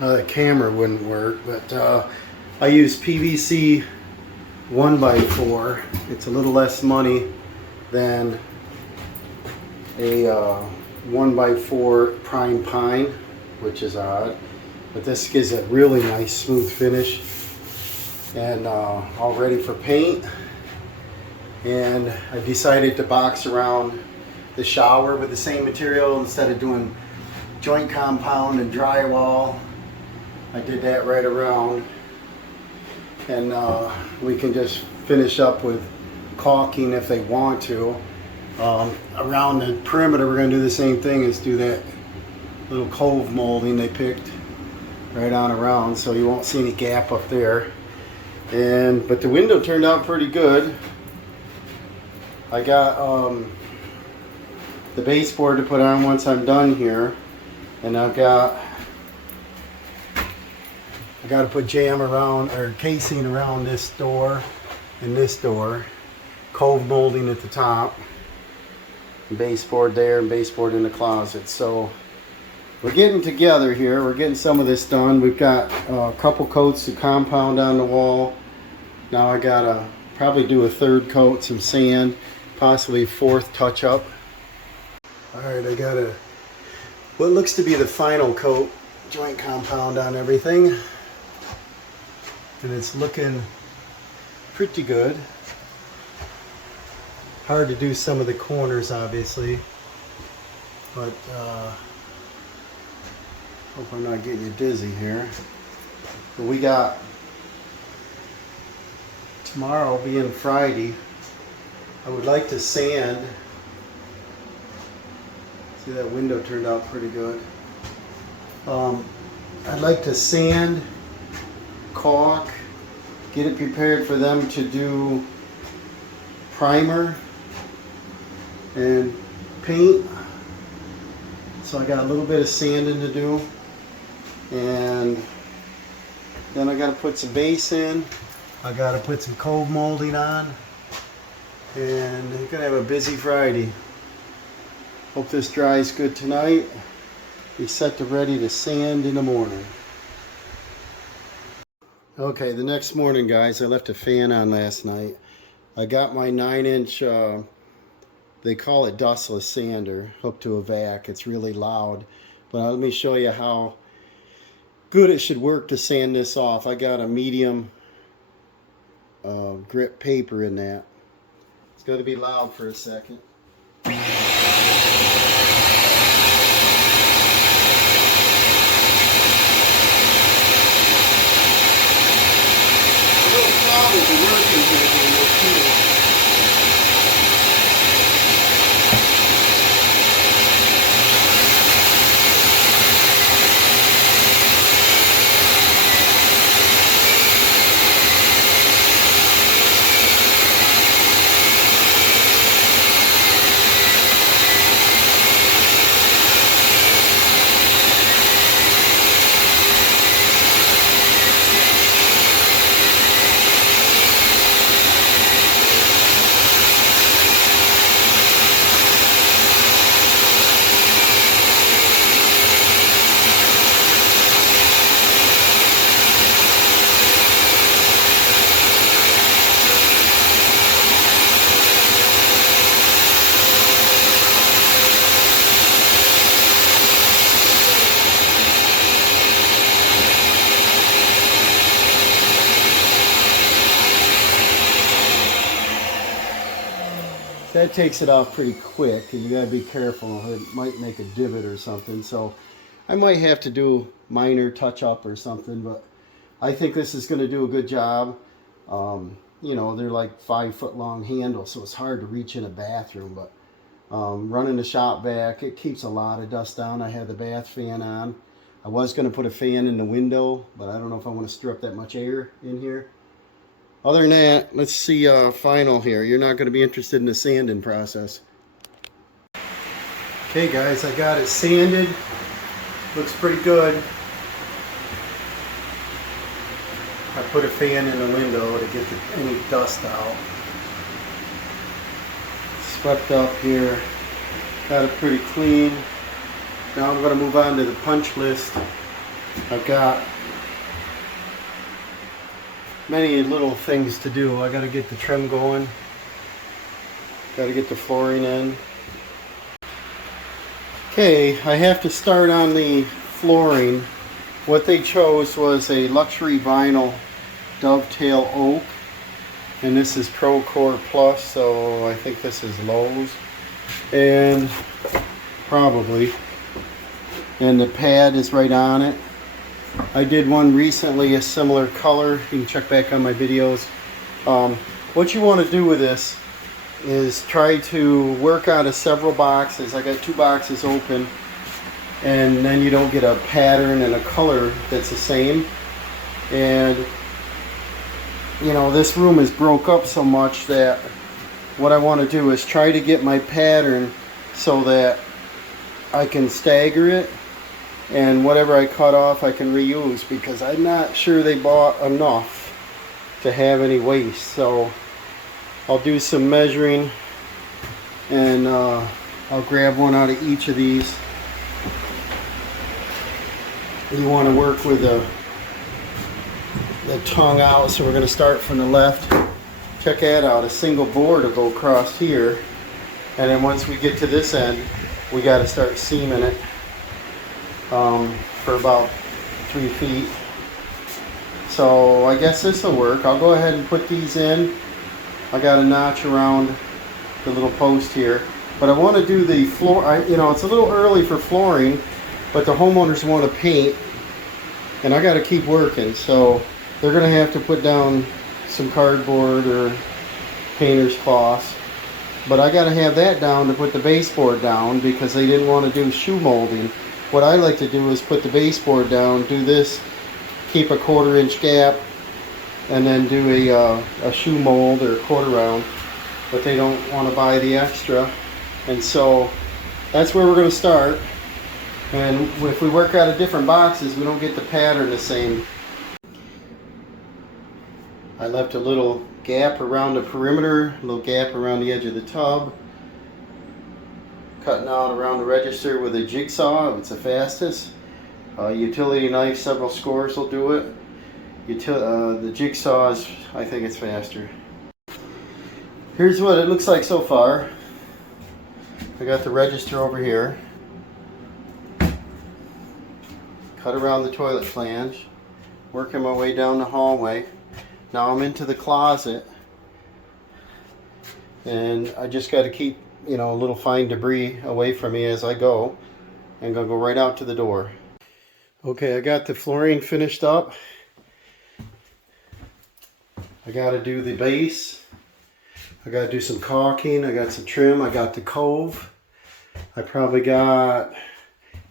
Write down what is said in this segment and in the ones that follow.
The camera wouldn't work, but I use PVC 1x4. It's a little less money than a 1x4 prime pine, which is odd, but this gives a really nice smooth finish, and all ready for paint. And I decided to box around the shower with the same material instead of doing joint compound and drywall. I did that right around, and we can just finish up with caulking if they want to. Around the perimeter we're going to do the same thing, is do that little cove molding they picked right on around, so you won't see any gap up there. But the window turned out pretty good. I got the baseboard to put on once I'm done here, and I got to put jam around, or casing around this door and this door, cove molding at the top, baseboard there, and baseboard in the closet. So we're getting together here. We're getting some of this done. We've got a couple coats of compound on the wall. Now I gotta probably do a third coat, some sand, possibly a fourth touch up. All right, I got what looks to be the final coat, joint compound on everything, and it's looking pretty good. Hard to do some of the corners, obviously, but hope I'm not getting you dizzy here. But we got tomorrow being Friday. I would like to sand. See, that window turned out pretty good. I'd like to sand, caulk, get it prepared for them to do primer and paint. So I got a little bit of sanding to do, and then I got to put some base in. I got to put some cove molding on, and I'm gonna have a busy Friday. Hope this dries good tonight. Be set to ready to sand in the morning. Okay, the next morning, guys, I left a fan on last night. I got my 9-inch, they call it dustless sander, hooked to a vac. It's really loud, but let me show you how good it should work to sand this off. I got a medium grit paper in that. It's going to be loud for a second. Problems are working here on this tool. That takes it off pretty quick, and you gotta be careful. It might make a divot or something, so I might have to do minor touch up or something, but I think this is going to do a good job. You know, they're like 5-foot long handles, so it's hard to reach in a bathroom, but running the shop vac, it keeps a lot of dust down. I had the bath fan on. I was going to put a fan in the window, but I don't know if I want to stir up that much air in here. Other than that, let's see final here. You're not going to be interested in the sanding process. Okay guys, I got it sanded. Looks pretty good. I put a fan in the window to get any dust out. Swept up here. Got it pretty clean. Now I'm going to move on to the punch list I've got many little things to do. I got to get the trim going. Got to get the flooring in. Okay, I have to start on the flooring. What they chose was a luxury vinyl dovetail oak, and this is Pro Core Plus, so I think this is Lowe's, and probably, and the pad is right on it. I did one recently, a similar color. You can check back on my videos. What you want to do with this is try to work out of several boxes. I got 2 boxes open, and then you don't get a pattern and a color that's the same. And you know, this room is broke up so much that what I want to do is try to get my pattern so that I can stagger it, and whatever I cut off I can reuse, because I'm not sure they bought enough to have any waste. So I'll do some measuring, and I'll grab one out of each of these. You want to work with the tongue out, so we're going to start from the left. Check that out, a single board will go across here, and then once we get to this end we got to start seaming it for about 3 feet. So I guess this will work. I'll go ahead and put these in. I got a notch around the little post here, but I want to do the floor. You know, it's a little early for flooring, but the homeowners want to paint, and I got to keep working, so they're going to have to put down some cardboard or painter's cloths. But I got to have that down to put the baseboard down, because they didn't want to do shoe molding. What I like to do is put the baseboard down, do this, keep a 1/4 inch gap, and then do a shoe mold or a quarter round. But they don't want to buy the extra. And so that's where we're going to start. And if we work out of different boxes, we don't get the pattern the same. I left a little gap around the perimeter, a little gap around the edge of the tub. Cutting out around the register with a jigsaw, it's the fastest. Utility knife, several scores will do it. The jigsaw is, I think it's faster. Here's what it looks like so far. I got the register over here. Cut around the toilet flange. Working my way down the hallway. Now I'm into the closet, and I just got to keep, you know, a little fine debris away from me as I go. I'm going to go right out to the door. Okay, I got the flooring finished up. I got to do the base. I got to do some caulking. I got some trim. I got the cove. I probably got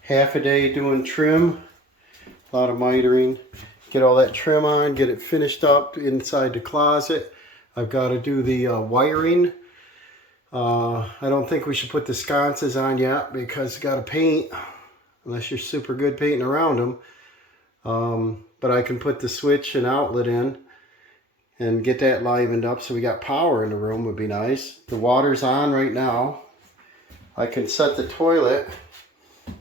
half a day doing trim. A lot of mitering. Get all that trim on, get it finished up inside the closet. I've got to do the wiring. I don't think we should put the sconces on yet, because you got to paint, unless you're super good painting around them. But I can put the switch and outlet in and get that livened up so we got power in the room. Would be nice. The water's on right now. I can set the toilet,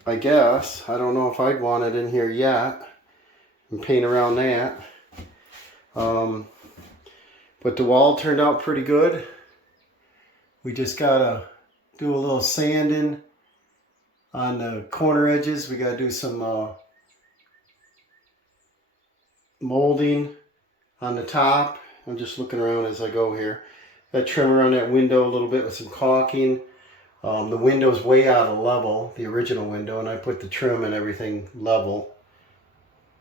I guess. I don't know if I'd want it in here yet, and paint around that. But the wall turned out pretty good. We just gotta do a little sanding on the corner edges. We gotta do some molding on the top. I'm just looking around as I go here. Got trim around that window a little bit with some caulking. The window's way out of level, the original window, and I put the trim and everything level.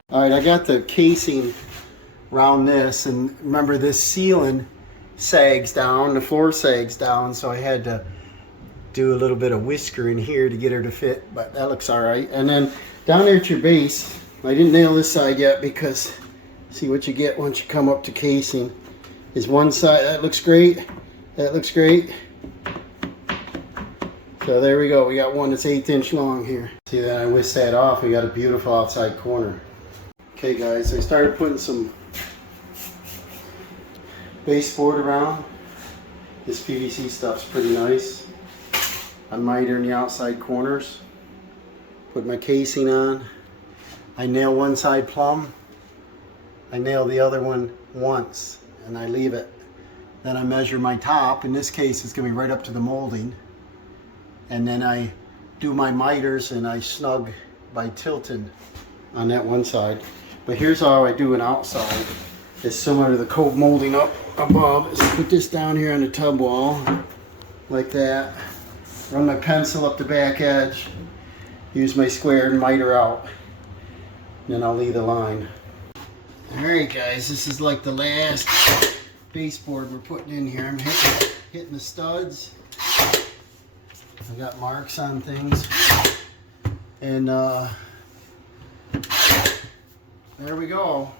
Alright, I got the casing around this, and remember this ceiling sags down, the floor sags down, so I had to do a little bit of whisker in here to get her to fit, but that looks alright. And then down there at your base, I didn't nail this side yet, because see what you get once you come up to casing is one side. That looks great, that looks great. So there we go, we got one that's 1/8 inch long here. See that I whisked that off, we got a beautiful outside corner. Okay guys, I started putting some baseboard around. This PVC stuff's pretty nice. I'm mitering the outside corners. Put my casing on. I nail one side plumb, I nail the other one once, and I leave it. Then I measure my top. In this case, it's going to be right up to the molding. And then I do my miters and I snug by tilting on that one side. But here's how I do an outside. It's similar to the cove molding up above. So put this down here on the tub wall, like that. Run my pencil up the back edge. Use my square and miter out. Then I'll leave the line. Alright guys, this is like the last baseboard we're putting in here. I'm hitting the studs. I got marks on things. And there we go.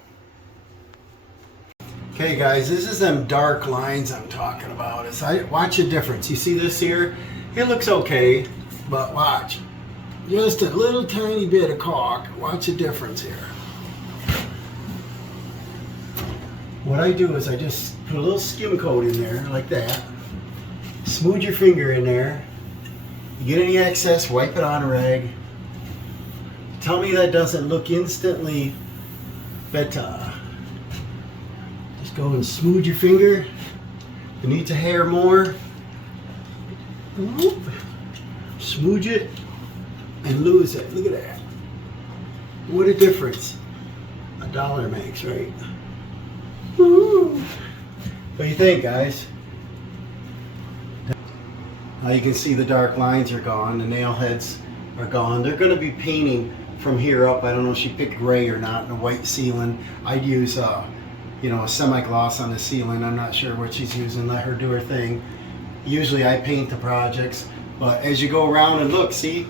Okay guys, this is them dark lines I'm talking about. Watch the difference. You see this here? It looks okay, but watch. Just a little tiny bit of caulk. Watch the difference here. What I do is I just put a little skim coat in there, like that. Smooth your finger in there. You get any excess, wipe it on a rag. Tell me that doesn't look instantly better. Just go and smooth your finger. You need to hair more. Whoop. Smooth it and lose it. Look at that. What a difference $1 makes, right? Woo. What do you think, guys? Now you can see the dark lines are gone, the nail heads are gone. They're going to be painting from here up. I don't know if she picked gray or not, and a white ceiling. I'd use a semi-gloss on the ceiling. I'm not sure what she's using. Let her do her thing. Usually I paint the projects, but as you go around and look, see,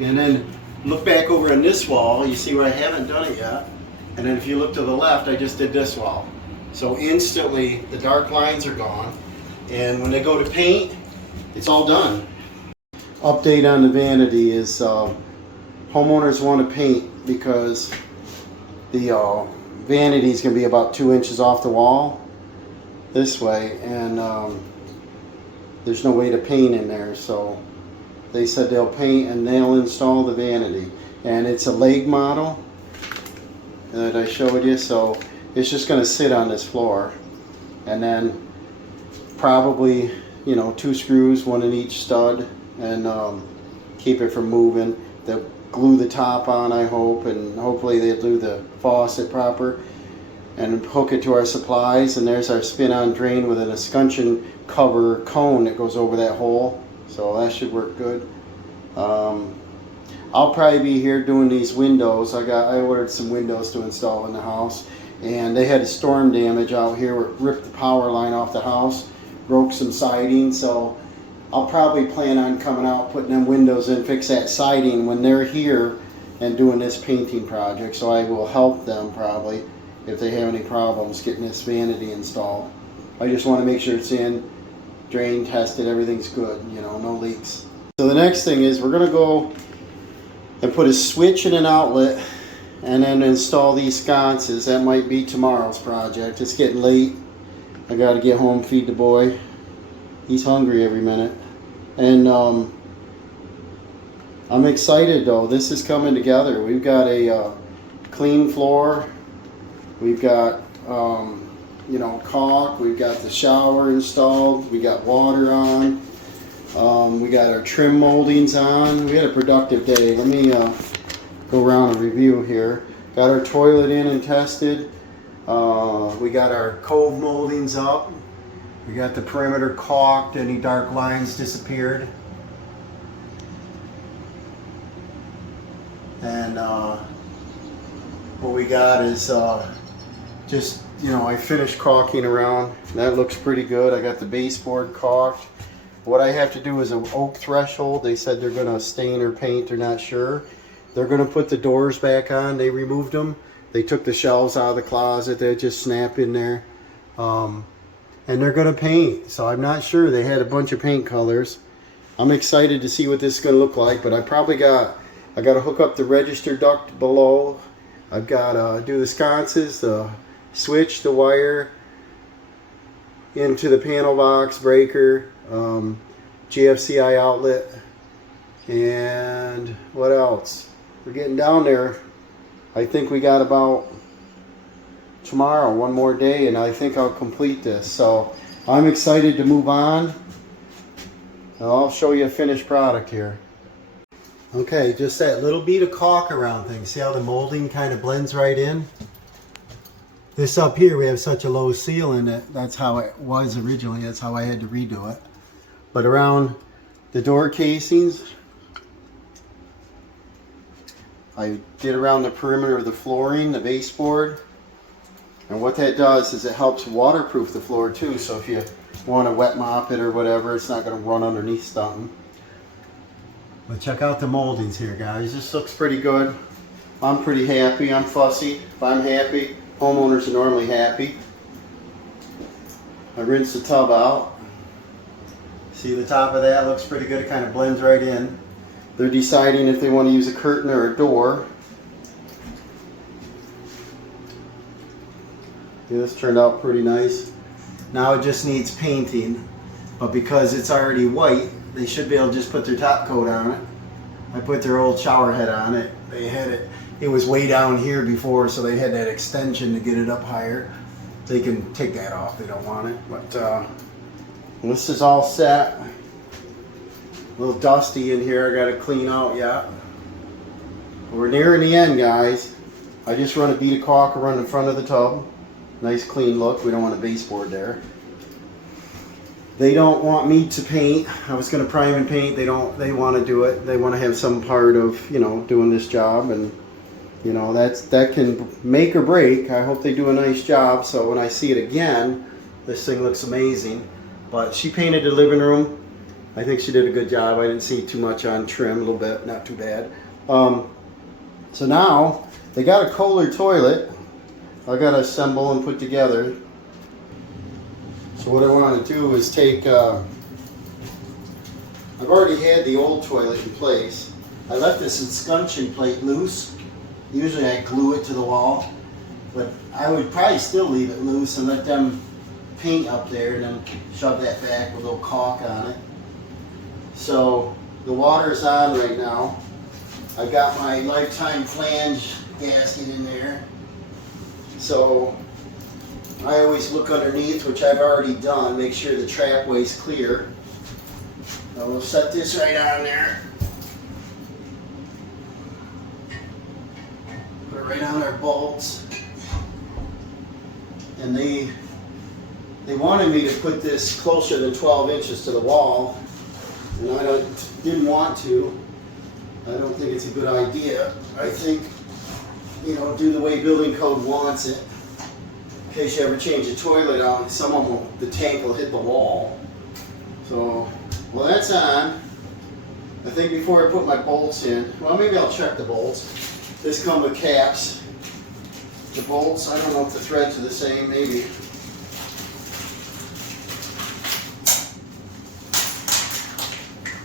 and then look back over on this wall, you see where I haven't done it yet. And then if you look to the left, I just did this wall. So instantly the dark lines are gone, and when they go to paint, it's all done. Update on the Vanity is homeowners want to paint because the Vanity is going to be about 2 inches off the wall this way, and there's no way to paint in there, so they said they'll paint and they'll install the Vanity. And it's a leg model that I showed you, so it's just going to sit on this floor, and then probably 2 screws, 1 in each stud, and keep it from moving. They'll glue the top on, I hope, and hopefully they'll do the faucet proper and hook it to our supplies. And there's our spin-on drain with an escutcheon cover cone that goes over that hole, so that should work good. I'll probably be here doing these windows. I ordered some windows to install in the house, and they had storm damage out here where it ripped the power line off the house, broke some siding, so I'll probably plan on coming out, putting them windows in, fix that siding when they're here and doing this painting project. So I will help them probably if they have any problems getting this Vanity installed. I just want to make sure it's in, drain tested, everything's good, no leaks. So the next thing is we're going to go and put a switch and an outlet and then install these sconces. That might be tomorrow's project. It's getting late. I got to get home, feed the boy. He's hungry every minute. And I'm excited though. This is coming together. We've got a clean floor. We've got caulk. We've got the shower installed. We got water on. We got our trim moldings on. We had a productive day. Let me go around and review here. Got our toilet in and tested. We got our cove moldings up. We got the perimeter caulked. Any dark lines disappeared. And what we got is just, I finished caulking around. That looks pretty good. I got the baseboard caulked. What I have to do is an oak threshold. They said they're going to stain or paint. They're not sure. They're going to put the doors back on. They removed them. They took the shelves out of the closet. They just snap in there. And they're going to paint. So I'm not sure. They had a bunch of paint colors. I'm excited to see what this is going to look like. But I got to hook up the register duct below. I've got to do the sconces, the switch, the wire into the panel box, breaker, GFCI outlet, and what else? We're getting down there. I think we got about tomorrow, one more day, and I think I'll complete this. So I'm excited to move on. I'll show you a finished product here. Okay, just that little bead of caulk around things. See how the molding kind of blends right in? This up here, we have such a low ceiling that that's how it was originally. That's how I had to redo it. But around the door casings, I did around the perimeter of the flooring, the baseboard. And what that does is it helps waterproof the floor too. So if you want to wet mop it or whatever, it's not going to run underneath something. But check out the moldings here, guys. This looks pretty good. I'm pretty happy. I'm fussy. If I'm happy, homeowners are normally happy. I rinsed the tub out. See the top of that looks pretty good. It kind of blends right in. They're deciding if they want to use a curtain or a door. Yeah, this turned out pretty nice. Now it just needs painting. But because it's already white, they should be able to just put their top coat on it. I put their old shower head on it. They had it. It was way down here before, so they had that extension to get it up higher. They can take that off. They don't want it. But this is all set. A little dusty in here. I got to clean out yet. We're nearing the end, guys. I just run a bead of caulk around the front of the tub. Nice clean look. We don't want a baseboard there. They don't want me to paint. I was going to prime and paint. They don't. They want to do it. They want to have some part of, you know, doing this job, and you know that can make or break. I hope they do a nice job. So when I see it again, this thing looks amazing. But she painted the living room. I think she did a good job. I didn't see too much on trim. A little bit, not too bad. So now they got a Kohler toilet. I got to assemble and put together. So what I want to do is take, I've already had the old toilet in place. I left this escutcheon plate loose. Usually I glue it to the wall, but I would probably still leave it loose and let them paint up there and then shove that back with a little caulk on it. So the water's on right now. I got my lifetime flange gasket in there. So I always look underneath, which I've already done, make sure the trapway's clear. Now we'll set this right on there. Put it right on our bolts. And they wanted me to put this closer than 12 inches to the wall, and I didn't want to. I don't think it's a good idea. I think, you know, do the way building code wants it. In case you ever change a toilet out, the tank will hit the wall. So, well, that's on. I think before I put my bolts in, well, maybe I'll check the bolts. This come with caps. The bolts, I don't know if the threads are the same, maybe.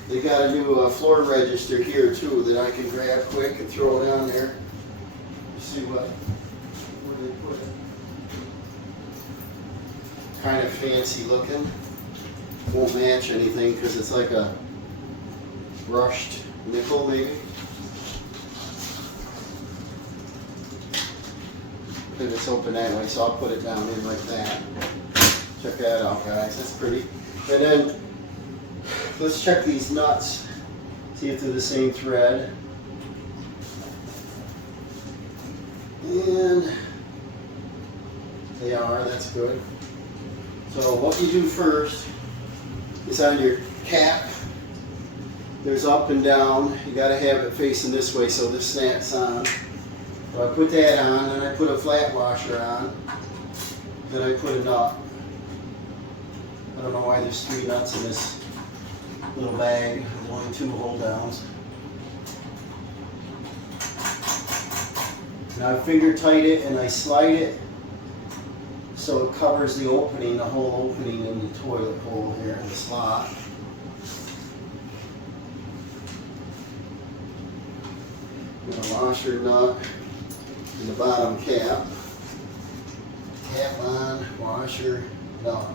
They got a new floor register here too that I can grab quick and throw it on there. See where they put it. Kind of fancy looking. Won't match anything because it's like a brushed nickel maybe. If it's open that way, so I'll put it down in like that. Check that out, guys. That's pretty. And then let's check these nuts. See if they're the same thread. And they are. That's good. So what you do first is on your cap, there's up and down. You got to have it facing this way so this snaps on. So I put that on, then I put a flat washer on, then I put a nut. I don't know why there's 3 nuts in this little bag. There's only 2 hold downs. Now I finger tight it and I slide it so it covers the opening, the whole opening in the toilet hole here in the slot. Got a washer nut in the bottom cap. Cap on, washer, nut.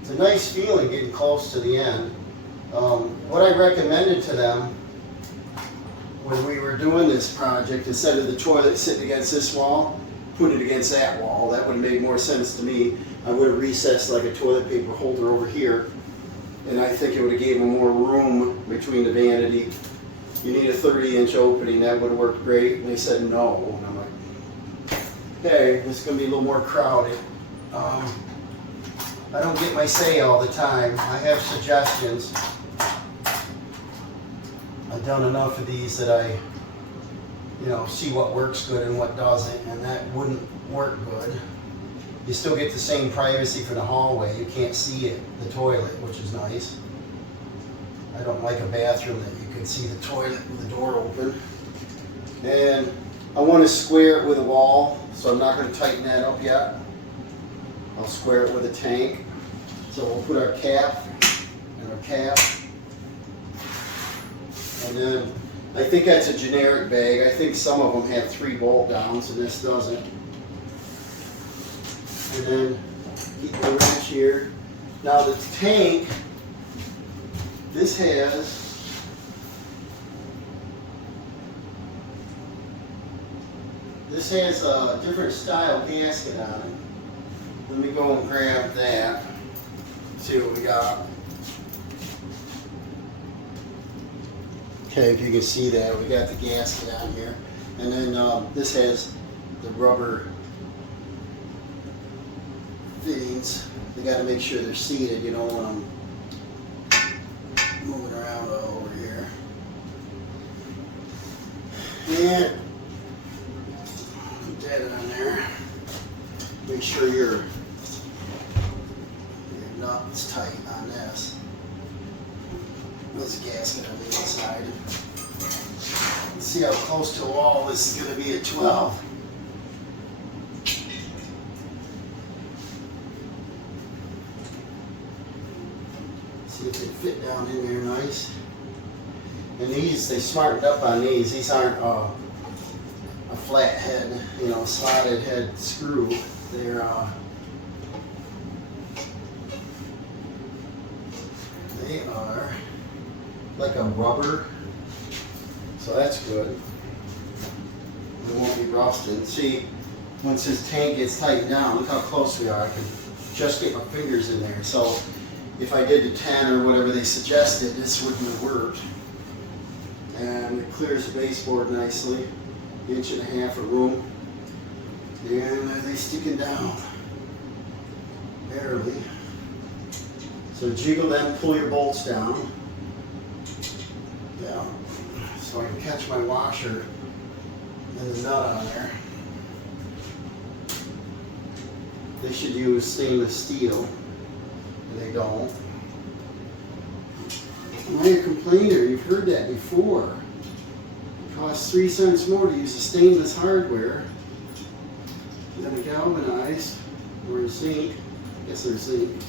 It's a nice feeling getting close to the end. What I recommended to them when we were doing this project, instead of the toilet sitting against this wall, put it against that wall. That would have made more sense to me. I would have recessed like a toilet paper holder over here, and I think it would have gave them more room between the vanity. You need a 30-inch opening. That would have worked great. And they said no. And I'm like, okay, this is going to be a little more crowded. I don't get my say all the time. I have suggestions. I've done enough of these that I, see what works good and what doesn't, and that wouldn't work good. You still get the same privacy for the hallway. You can't see it, the toilet, which is nice. I don't like a bathroom that you can see the toilet with the door open. And I want to square it with a wall, so I'm not going to tighten that up yet. I'll square it with a tank. So we'll put our cap and our cap. And then I think that's a generic bag. I think some of them have 3 bolt downs and this doesn't. And then keep the wrench here. Now the tank, this has a different style gasket on it. Let me go and grab that. See what we got. Okay, if you can see that, we got the gasket on here. And then this has the rubber fittings. They got to make sure they're seated, when I'm moving around all over here. And put that on there. Make sure your nut is tight on this. This gasket on the inside. Let's see how close to the wall this is going to be at 12. See if they fit down in there nice. And these, they smartened up on these. These aren't a flat head, slotted head screw. They're they are like a rubber, so that's good. It won't be rusted. See, once this tank gets tightened down, look how close we are. I can just get my fingers in there. So if I did the 10 or whatever they suggested, this wouldn't have worked. And it clears the baseboard nicely. 1.5 inches of room. And are they sticking down? Barely. So jiggle them, pull your bolts down. Down. So I can catch my washer and the nut on there. They should use stainless steel. And they don't. Why are you a complainer? You've heard that before. It costs 3 cents more to use a stainless hardware than a galvanized or a zinc. I guess they're zinc.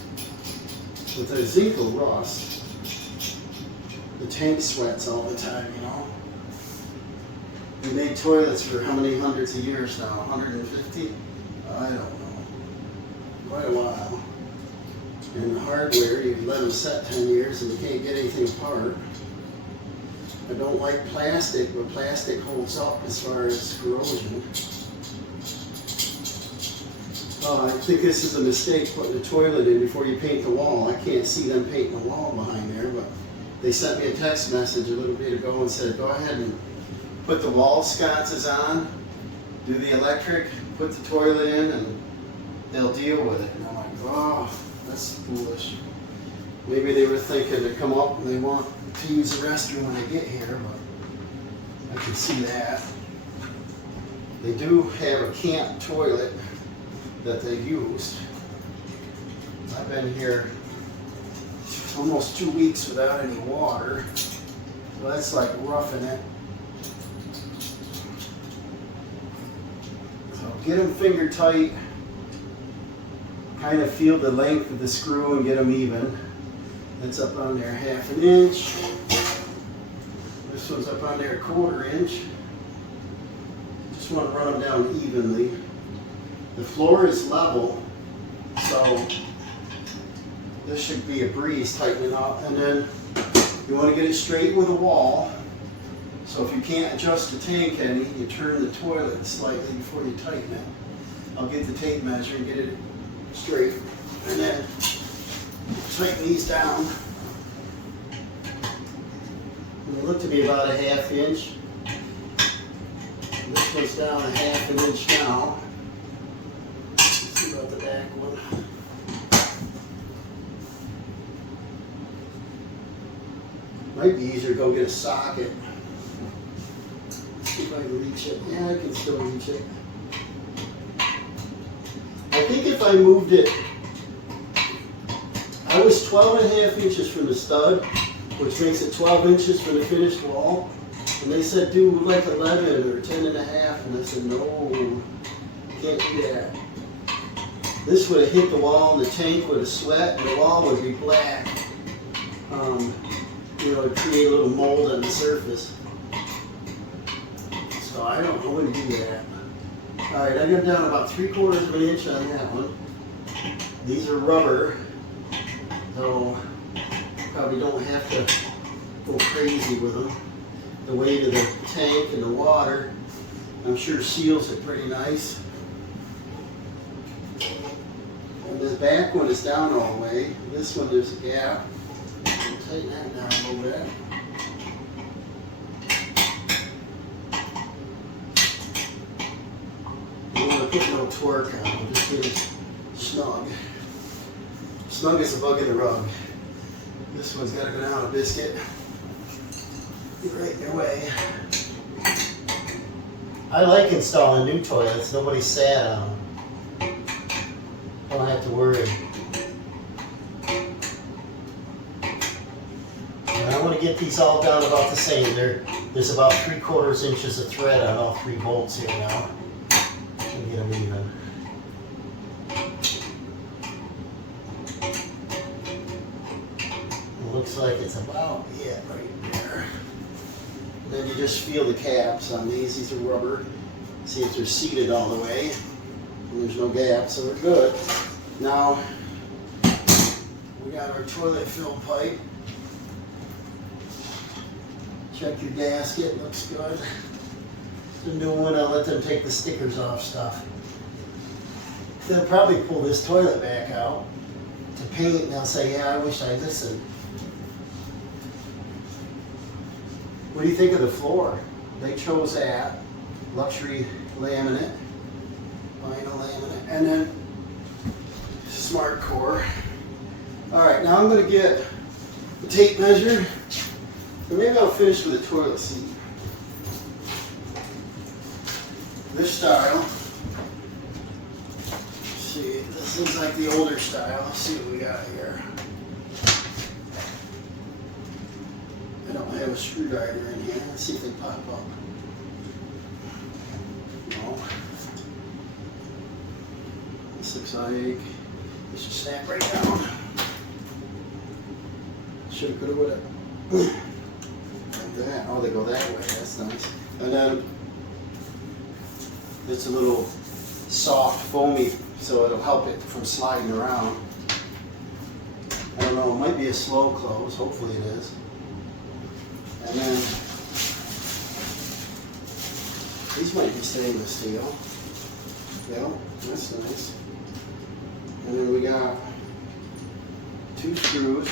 But the zinc will rust. The tank sweats all the time, We made toilets for how many hundreds of years now? 150? I don't know. Quite a while. And the hardware, you let them set 10 years and you can't get anything apart. I don't like plastic, but plastic holds up as far as corrosion. I think this is a mistake putting the toilet in before you paint the wall. I can't see them painting the wall behind there, but they sent me a text message a little bit ago and said, go ahead and put the wall sconces on, do the electric, put the toilet in, and they'll deal with it. And I'm like, oh, that's foolish. Maybe they were thinking to come up and they want to use the restroom when they get here, but I can see that. They do have a camp toilet that they used. I've been here almost 2 weeks without any water, so that's like roughing it. So get them finger tight, kind of feel the length of the screw and get them even. That's up on there 1/2 inch. This one's up on there 1/4 inch. Just want to run them down evenly. The floor is level, so this should be a breeze tightening up. And then you want to get it straight with a wall. So if you can't adjust the tank any, you turn the toilet slightly before you tighten it. I'll get the tape measure and get it straight. And then tighten these down. And they look to be about a 1/2 inch. This one's down a 1/2 inch now. Let's see about the back one. Might be easier to go get a socket. See if I can reach it. Yeah, I can still reach it. I think if I moved it, I was 12.5 inches from the stud, which makes it 12 inches from the finished wall. And they said do like 11 or 10.5, and I said no, can't do that. This would have hit the wall and the tank would have sweat and the wall would be black. You know, it'd create a little mold on the surface. So I don't know when to do that. Alright, I got down about 3/4 of an inch on that one. These are rubber, so probably don't have to go crazy with them. The weight of the tank and the water, I'm sure seals it pretty nice. And the back one is down all the way. This one there's a gap. I'll tighten that down a little bit. You don't want to put no torque on them, just get it snug. Snug as a bug in the rug. This one's got to go down a biscuit. Get right in your way. I like installing new toilets. Nobody sat on them. Don't have to worry. And I want to get these all down about the same. There's about 3/4 inches of thread on all 3 bolts here now. And get them even. It looks like it's about it right there. And then you just feel the caps on these. These are rubber. See if they're seated all the way. And there's no gap, so we're good. Now, we got our toilet fill pipe. Check your gasket, looks good. The new one, I'll let them take the stickers off stuff. They'll probably pull this toilet back out to paint, and they'll say, yeah, I wish I listened. What do you think of the floor? They chose that. Luxury laminate, vinyl laminate, and then smart core. Alright, now I'm going to get the tape measure, and maybe I'll finish with a toilet seat. This style. Let's see, this looks like the older style. Let's see what we got here. I don't have a screwdriver in here. Let's see if they pop up. No. This looks like this should snap right down. Shoulda, coulda, woulda. Like that. Oh, they go that way. That's nice. And then it's a little soft, foamy, so it'll help it from sliding around. I don't know. It might be a slow close. Hopefully it is. And then these might be stainless steel. Yeah, that's nice. And then we got 2 screws.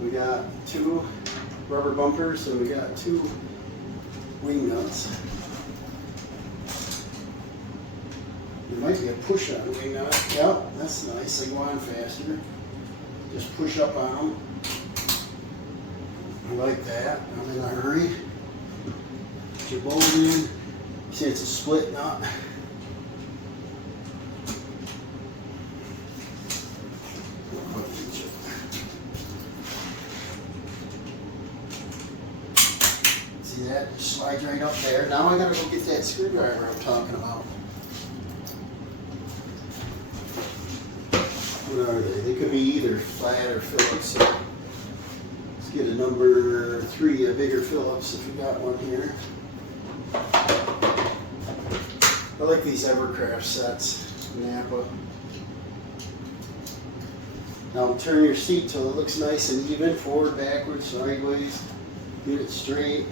We got 2 rubber bumpers, and we got 2 wing nuts. There might be a push on wing nut. Yep, that's nice. They go on faster. Just push up on them. I like that. I'm in a hurry. Put your bolt in. See, it's a split nut. See that? Just slides right up there. Now I gotta go get that screwdriver I'm talking about. What are they? They could be either flat or Phillips. So let's get a number 3, a bigger Phillips if we got one here. I like these Evercraft sets, Napa. Now turn your seat till it looks nice and even, forward, backwards, sideways. Get it straight.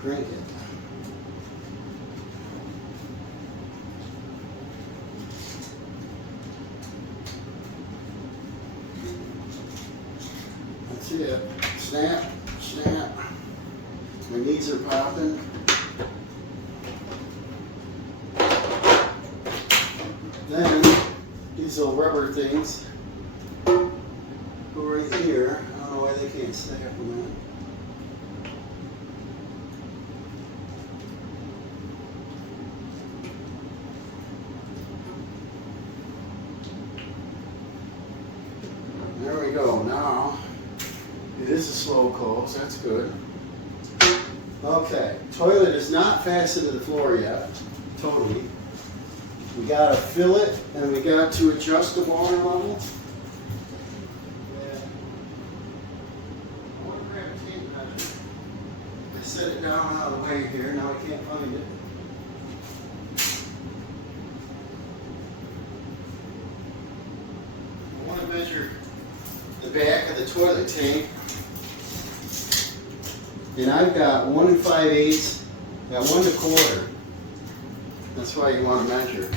Crank it. That's it. Snap, snap. My knees are popping. Then these little rubber things go right here. I don't know why they can't snap them in. There we go. Now it is a slow close. That's good. Okay, toilet is not fastened to the floor yet. Totally. We got to fill it, and we got to adjust the water level. Yeah. I want to grab a tape measure. I set it down out of the way here. Now I can't find it. I want to measure the back of the toilet tank. And I've got 1 5/8, got 1 1/4. That's why you want to measure.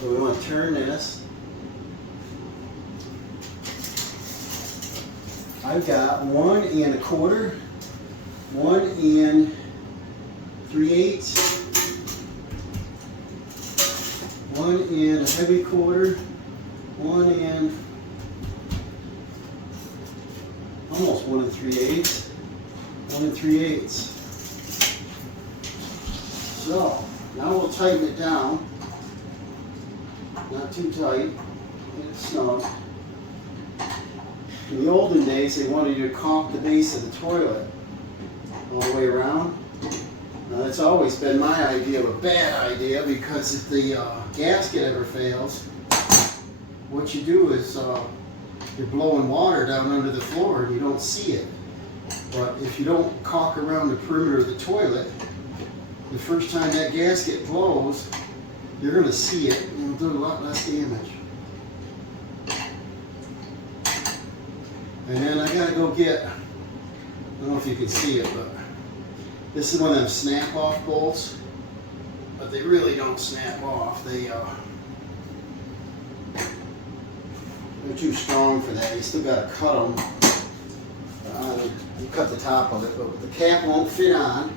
So we want to turn this. I've got 1 1/4, 1 3/8, 1 1/4, 1 almost 1 3/8. 1 3/8. So now we'll tighten it down. Not too tight. Get it snug. In the olden days, they wanted you to caulk the base of the toilet all the way around. Now that's always been my idea of a bad idea, because if the gasket ever fails, what you do is you're blowing water down under the floor and you don't see it. But if you don't caulk around the perimeter of the toilet, the first time that gasket blows, you're going to see it, and it'll do a lot less damage. And then I got to go get, I don't know if you can see it, but this is one of them snap-off bolts, but they really don't snap off. They're too strong for that. You still got to cut them. You cut the top of it, but the cap won't fit on.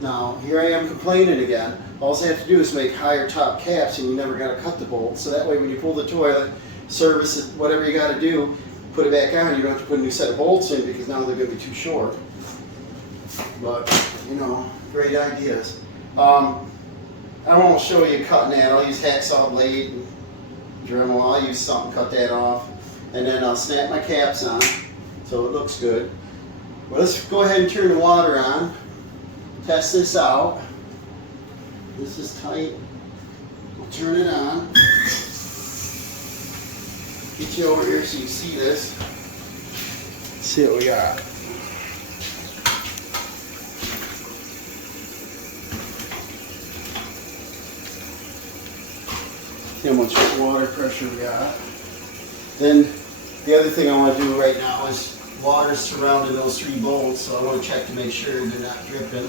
Now, here I am complaining again. All I have to do is make higher top caps, and you never got to cut the bolts. So that way, when you pull the toilet, service it, whatever you got to do, put it back on. You don't have to put a new set of bolts in, because now they're going to be too short. But, you know, great ideas. I won't show you cutting that. I'll use hacksaw blade and Dremel. I'll use something, cut that off. And then I'll snap my caps on so it looks good. Well, let's go ahead and turn the water on. Test this out. This is tight. We'll turn it on. Get you over here so you see this. Let's see what we got. See how much water pressure we got. Then the other thing I want to do right now is water surrounding those 3 bolts, so I want to check to make sure they're not dripping,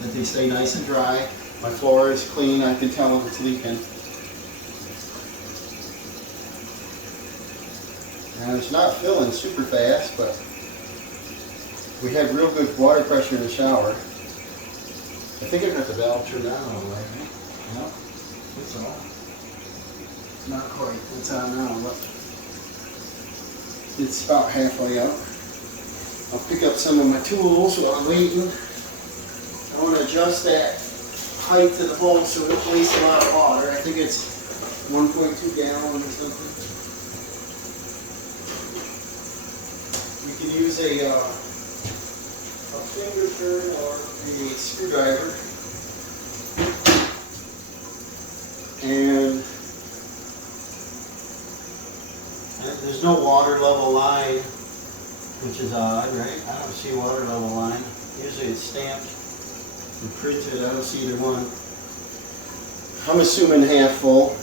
that they stay nice and dry. My floor is clean. I can tell if it's leaking. And it's not filling super fast, but we have real good water pressure in the shower. I think I've got the valve turned on all the way, right? No, that's all. Not quite. It's on now. Look. It's about halfway up. I'll pick up some of my tools while I'm waiting. I want to adjust that height to the hole so it don't waste a lot of water. I think it's 1.2 gallons or something. You can use a finger turn or a screwdriver. And there's no water level line, which is odd, right? I don't see a water level line. Usually it's stamped and printed. I don't see either one. I'm assuming half full.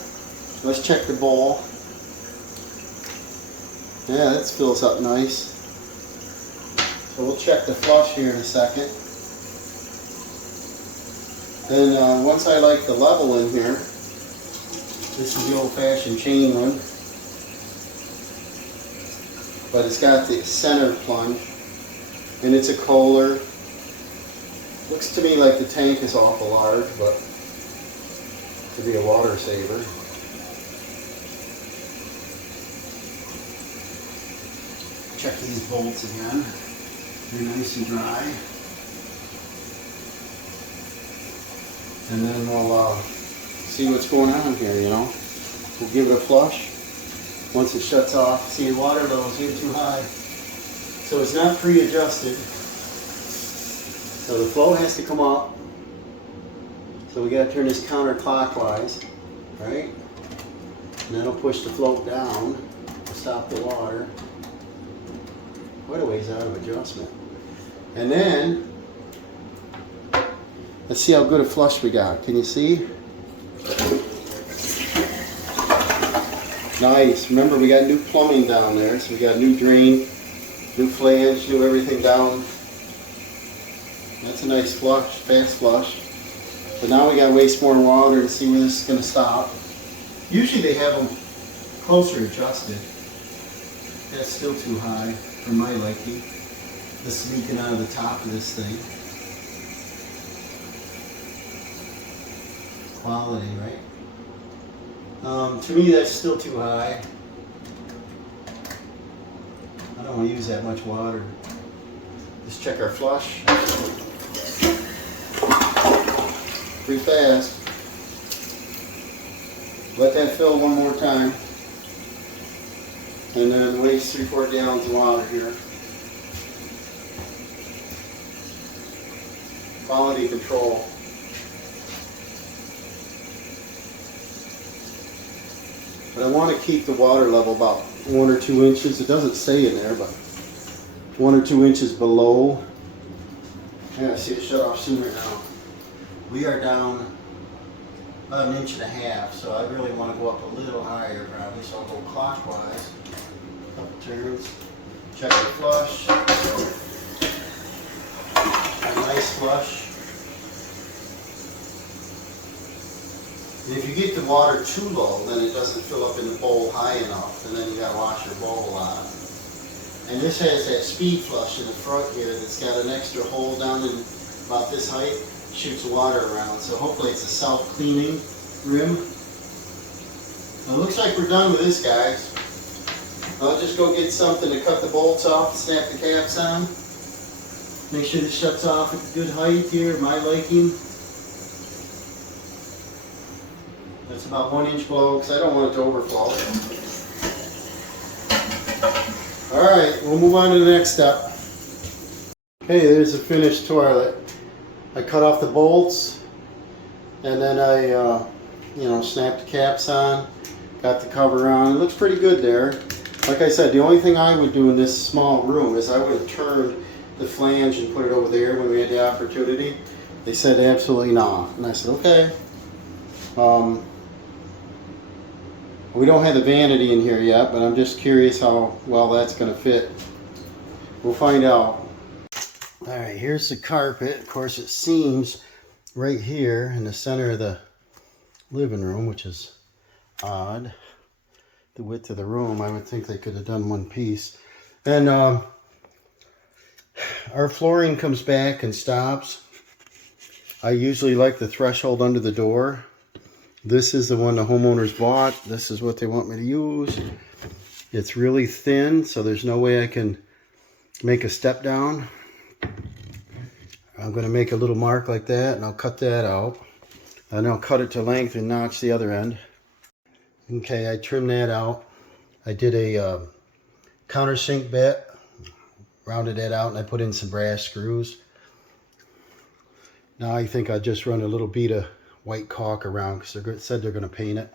Let's check the bowl. Yeah, that fills up nice. So we'll check the flush here in a second. Then once I like the level in here, this is the old-fashioned chain one, but it's got the center plunge, and it's a Kohler. Looks to me like the tank is awful large, but to be a water saver. Check these bolts again. They're nice and dry. And then we'll see what's going on here, you know. We'll give it a flush. Once it shuts off, see the water level is getting too high. So it's not pre-adjusted. So the flow has to come up. So we got to turn this counterclockwise, right? And that'll push the float down to stop the water. Quite a ways out of adjustment. And then, let's see how good a flush we got. Can you see? Nice. Remember, we got new plumbing down there, so we got new drain, new flange, new everything down. That's a nice flush, fast flush. But now we got to waste more water and see where this is going to stop. Usually they have them closer adjusted. That's still too high for my liking. This is leaking out of the top of this thing. Quality, right? To me, that's still too high. I don't want to use that much water. Let's check our flush. Pretty fast. Let that fill one more time. And then waste 3-4 gallons of water here. Quality control. But I want to keep the water level about 1 or 2 inches. It doesn't say in there, but 1 or 2 inches below. Yeah, I see it shut off sooner now. We are down about 1.5 inches, so I really want to go up a little higher probably, so I'll go clockwise. Couple turns. Check the flush. A nice flush. And if you get the water too low, then it doesn't fill up in the bowl high enough, and then you gotta wash your bowl a lot. And this has that speed flush in the front here that's got an extra hole down in about this height, shoots water around. So hopefully it's a self-cleaning rim. Well, it looks like we're done with this, guys. I'll just go get something to cut the bolts off, snap the caps on. Make sure this shuts off at a good height here, my liking. That's about 1 inch below because I don't want it to overflow. Alright, we'll move on to the next step. Okay, there's the finished toilet. I cut off the bolts and then I snapped the caps on, got the cover on. It looks pretty good there. Like I said, the only thing I would do in this small room is I would have turned the flange and put it over there when we had the opportunity. They said absolutely not. And I said, okay. We don't have the vanity in here yet, but I'm just curious how well that's going to fit. We'll find out. Alright, here's the carpet. Of course, it seams right here in the center of the living room, which is odd. The width of the room, I would think they could have done one piece. And our flooring comes back and stops. I usually like the threshold under the door. This is the one the homeowners bought. This is what they want me to use. It's really thin, so there's no way I can make a step down. I'm going to make a little mark like that, and I'll cut that out. And I'll cut it to length and notch the other end. Okay, I trimmed that out. I did a countersink bit, rounded that out, and I put in some brass screws. Now I think I'll just run a little bead of white caulk around because they said they're going to paint it.